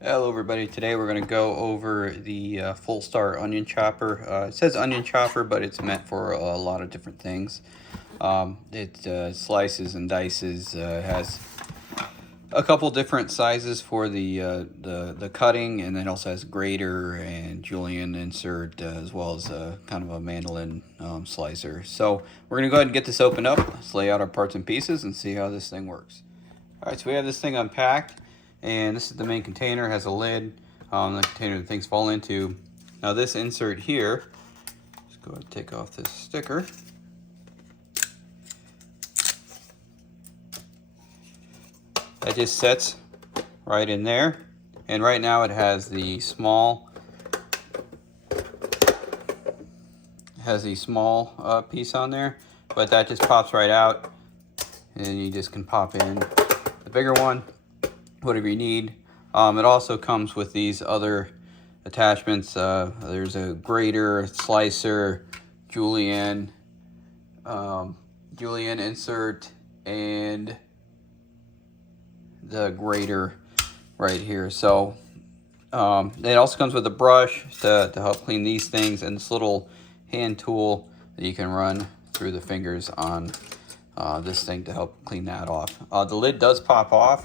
Hello everybody, today we're going to go over the Fullstar onion chopper. It says onion chopper, but it's meant for a lot of different things. It slices and dices, has a couple different sizes for the cutting, and then also has grater and julienne insert, as well as kind of a mandolin slicer. So we're going to go ahead and get this opened up. Let's lay out our parts and pieces and see how this thing works. Alright, so we have this thing unpacked, and this is the main container. It has a lid, the container that things fall into. Now this insert here, let's go ahead and take off this sticker. That just sets right in there, and right now it has the small piece on there, but that just pops right out, and then you just can pop in the bigger one, whatever you need. It also comes with these other attachments. There's a grater, slicer, julienne insert, and the grater right here. So it also comes with a brush to help clean these things, and this little hand tool that you can run through the fingers on this thing to help clean that off. The lid does pop off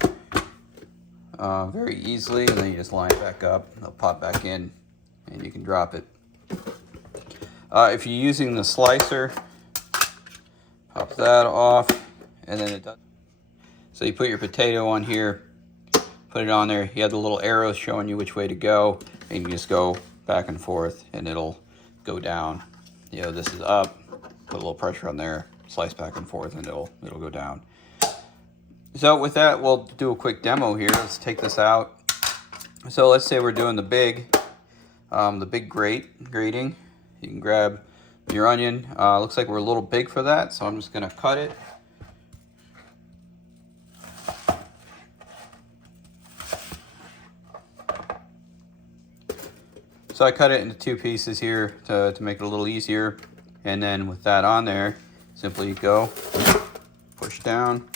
very easily, and then you just line it back up. It'll pop back in, and you can drop it. If you're using the slicer, pop that off, and then it does. So you put your potato on here, put it on there. You have the little arrows showing you which way to go, and you just go back and forth, and it'll go down. You know, this is up. Put a little pressure on there, slice back and forth, and it'll go down. So with that, we'll do a quick demo here. Let's take this out. So let's say we're doing the big grating. You can grab your onion. Looks like we're a little big for that, so I'm just gonna cut it. So I cut it into two pieces here to make it a little easier. And then with that on there, simply go, push down,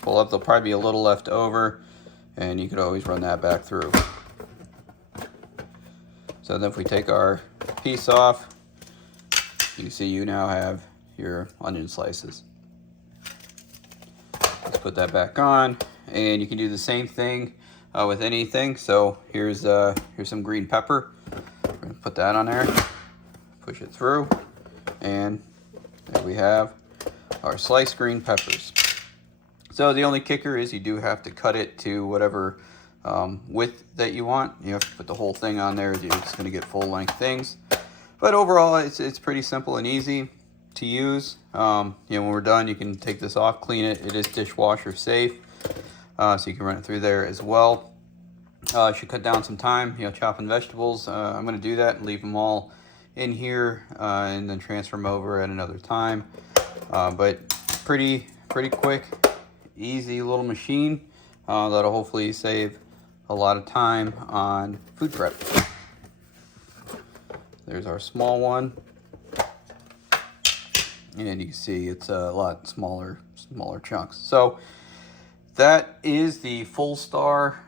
pull up. There'll probably be a little left over, and you could always run that back through. So then if we take our piece off, you can see you now have your onion slices. Let's put that back on, and you can do the same thing with anything. So here's some green pepper. We're gonna put that on there, push it through, and there we have our sliced green peppers. So the only kicker is you do have to cut it to whatever width that you want. You have to put the whole thing on there. You're just gonna get full length things. But overall, it's pretty simple and easy to use. You know, when we're done, you can take this off, clean it. It is dishwasher safe, so you can run it through there as well. It should cut down some time, you know, chopping vegetables. I'm gonna do that and leave them all in here, and then transfer them over at another time. But pretty quick, easy little machine that'll hopefully save a lot of time on food prep. There's our small one, and you can see it's a lot smaller chunks. So that is the Fullstar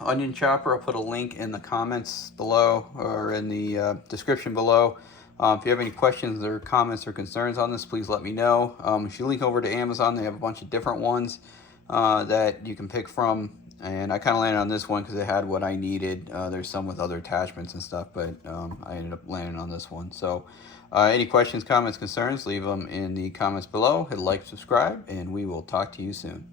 onion chopper. I'll put a link in the comments below, or in the description below. If you have any questions or comments or concerns on this, please let me know. If you link over to Amazon, they have a bunch of different ones that you can pick from. And I kind of landed on this one because it had what I needed. There's some with other attachments and stuff, but I ended up landing on this one. So any questions, comments, concerns, leave them in the comments below. Hit like, subscribe, and we will talk to you soon.